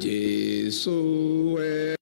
Yesu wewe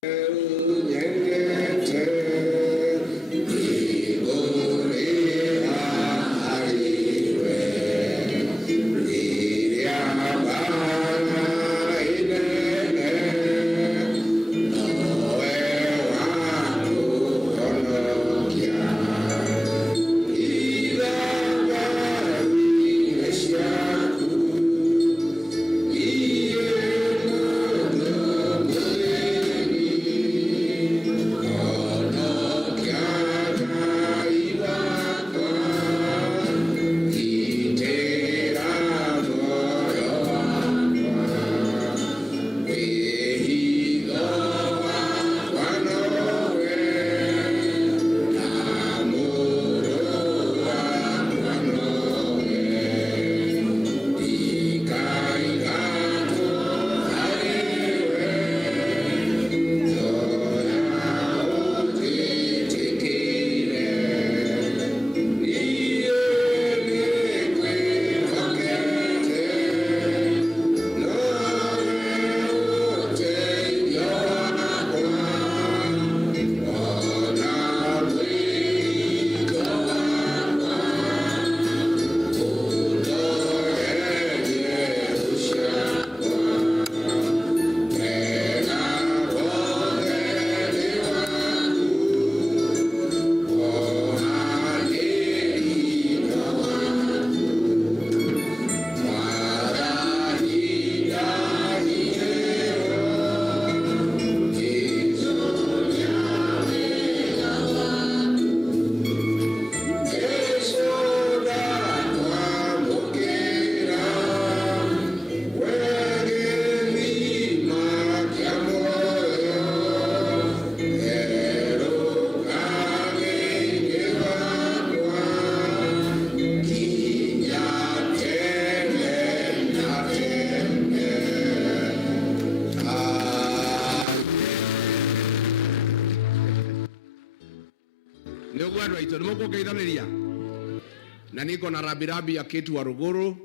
na niko na rabirabi ya Ketu wa Ruguru.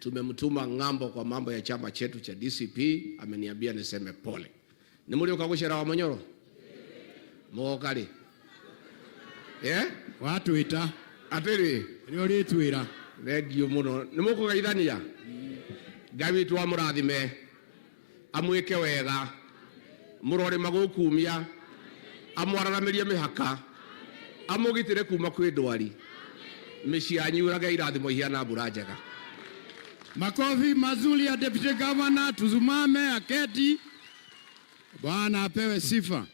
Tumemtuma ng'ambo kwa mambo ya chama chetu cha DCP. Ameniambia niseme pole. Ni muri ukagushera wa Monyoro? Mokali. Watu ita. Atiri. Nio ritwira. Regio muno. Ni mukugeithania? Ngai tu amurathime. Amwike wega. Murore magukumia. Amwararamirie mihaka. Amugitire kuma kwi ndwari. Mishianyuraga irathimo hiana mbura njega. Makofi mazuri ya Deputy Governor, tuzumame aketi. Bwana apewe sifa.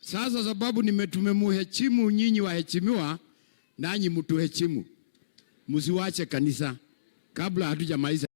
Sasa sababu tumemheshimu nyinyi waheshimiwa, nanyi mtuheshimu. Msiwache kanisa kabla hatujamaliza.